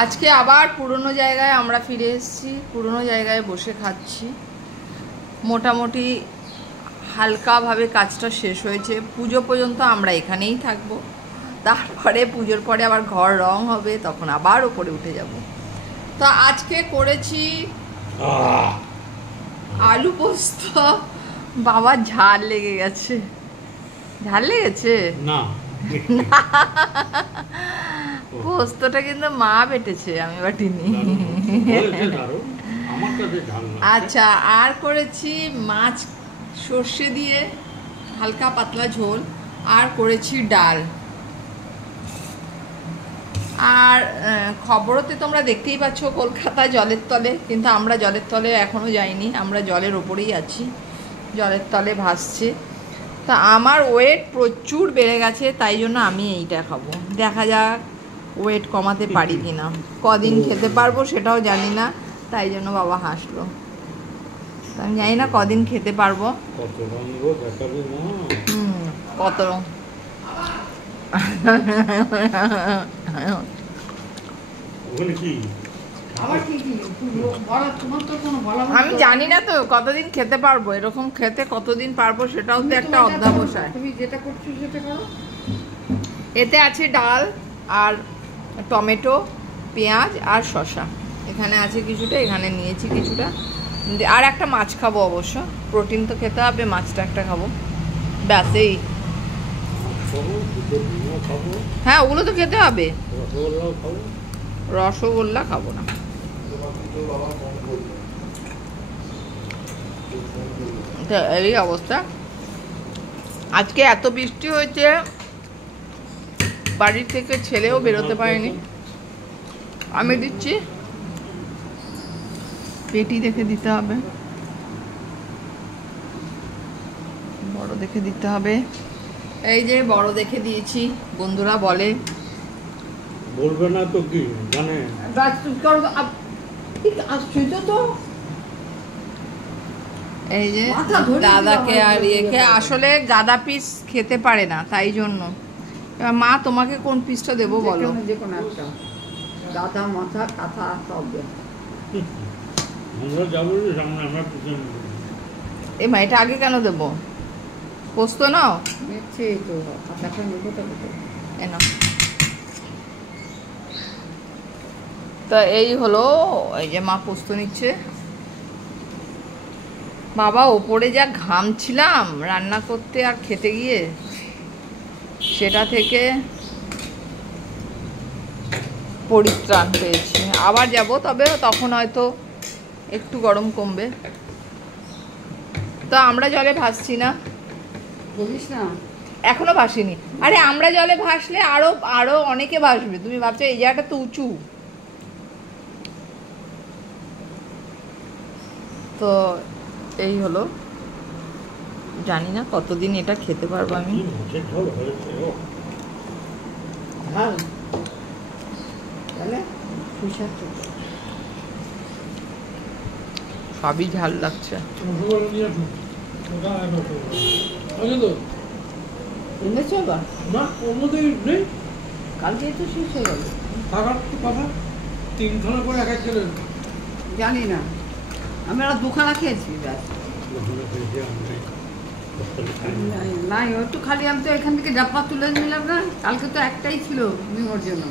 আজকে আবার পুরনো জায়গায় আমরা ফিরে এসেছি, পুরনো জায়গায় বসে খাচ্ছি। মোটামুটি হালকাভাবে কাজটা শেষ হয়েছে। পুজো পর্যন্ত আমরা এখানেই থাকবো, তারপরে পুজোর পরে আবার ঘর রং হবে, তখন আবার ওপরে উঠে যাব। তো আজকে করেছি আলু পোস্ত। বাবা ঝাল লেগে গেছে। ঝাল লেগেছে না, পোস্তটা কিন্তু মা বেটেছে, আমি বাটিনি। আচ্ছা, আর করেছি মাছ সর্ষে দিয়ে হালকা পাতলা ঝোল, আর করেছি ডাল। আর খবরতে তোমরা দেখতেই পাচ্ছ কলকাতা জলের তলে, কিন্তু আমরা জলের তলে এখনো যাইনি, আমরা জলের ওপরেই আছি, জলের তলে ভাসছে। তা আমার ওয়েট প্রচুর বেড়ে গেছে, তাই জন্য আমি এইটা খাবো। দেখা যাক ওয়েট কমাতে পারি কিনা, কদিন খেতে পারবো সেটাও জানি না, তাই জন্য বাবা হাসলো। আমি জানি না কদিন খেতে পারবো। কত আমি জানি না তো কতদিন খেতে পারবো, এরকম খেতে কতদিন পারবো সেটাও তো একটা অধ্যাবসায়। তুমি যেটা করছো সেটা করো। এতে আছে ডাল আর টমেটো, পেঁয়াজ আর শসা। এখানে আছে কিছুটা, এখানে নিয়েছি কিছুটা, আর একটা মাছ খাবো অবশ্য, প্রোটিন তো খেতে হবে, মাছটা একটা খাবো, ব্যাস এই। হ্যাঁ, ওগুলো তো খেতে হবে। রসগোল্লা খাবো না। এই অবস্থা। আজকে এত বৃষ্টি হয়েছে, বাড়ি থেকে ছেলেও বেরোতে পারেনি। আমি দিচ্ছি, পেটি দেখে দিতে হবে, বড় দেখে দিতে হবে। এই যে বড় দেখে দিয়েছি, বন্ধুরা বলে বলবে না তো কি জানে। এই যে দাদাকে আর ইয়েকে, আসলে গাদা পিস খেতে পারে না, তাই জন্য। এবার মা তোমাকে কোন পিসটা দেবো বলো? যে কোনো একটা গাদা, মাথা, কাঁথা সব দেব। আমরা যাবো সামনে, আমরা এই মা এটা আগে কেন দেবো? পোস্ত নাও, দেখছি তো কাঁথাটা নেবো তো। এনো। তা এই হলো, এই যে মা পোস্ত নিচ্ছে। বাবা ওপরে যা ঘামছিলাম রান্না করতে আর খেতে গিয়ে, সেটা থেকে পরিত্রাণ পেয়েছি। আবার যাব, তবে তখন হয়তো একটু গরম কমবে। তো আমরা জলে ভাসছি না, বলিস না এখনো ভাসিনি। আরে আমরা জলে ভাসলে আরো আরো অনেকে ভাসবে। তুমি ভাবছো এই জায়গাটা তো উঁচু, তো এই হলো। জানি না কতদিন এটা খেতে পারবো আমি। সবই ঝাল লাগছে। কালকে তো শেষ হয়ে গেল। জানি না, আমরা দুখানা খেয়েছি ব্যাস। নাই, একটু খালি আমি তো এখান থেকে ডাব্বা তুলে নিলাম না, কালকে তো একটাই ছিল মিমোর জন্য,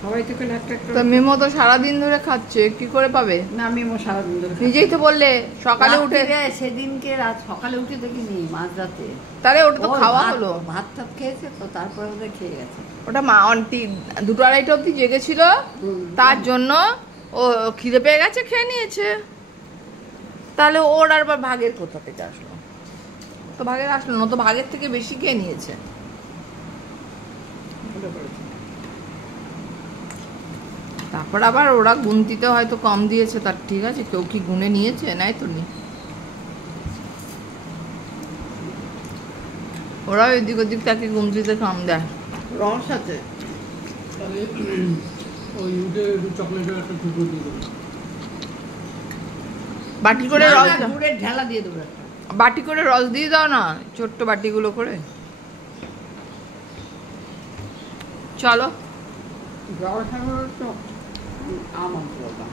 সবাই তো একটা একটা। তো মিমো তো সারাদিন ধরে খাচ্ছে, কি করে পাবে? না, মিমো সারাদিন ধরে নিজেই তো বললে সকালে উঠে। সেদিনকে রাত সকালে উঠে দেখিনি, মাঝরাতে। তাহলে ওটা তো খাওয়া হলো, ভাত টাত খেয়েছে তো, তারপরে ওদের খেয়ে গেছে। ওটা মা আন্টি 2-2:30 অব্দি জেগেছিল, তার জন্য ও খিদে পেয়ে গেছে, খেয়ে নিয়েছে। তাহলে ওর আর ভাগের কোথা থেকে আসলো? তো ভাগের আসলো না, তো ভাগের থেকে বেশি খেয়ে নিয়েছে। তারপর আবার ওরা গুনতিতে হয়তো কম দিয়েছে, তার ঠিক আছে, কেউ কি গুনে নিয়েছে? নাই তো নি, ওরা এদিক ওদিক তাকে গুনতিতে কম দেয়। রস আছে, বাটি করে রস, ঢেলা দিয়ে দেবো, বাটি করে রস দিয়ে দাও না, ছোট্ট বাটিগুলো করে। চলো জল খাবো তো আমন্ত্রণ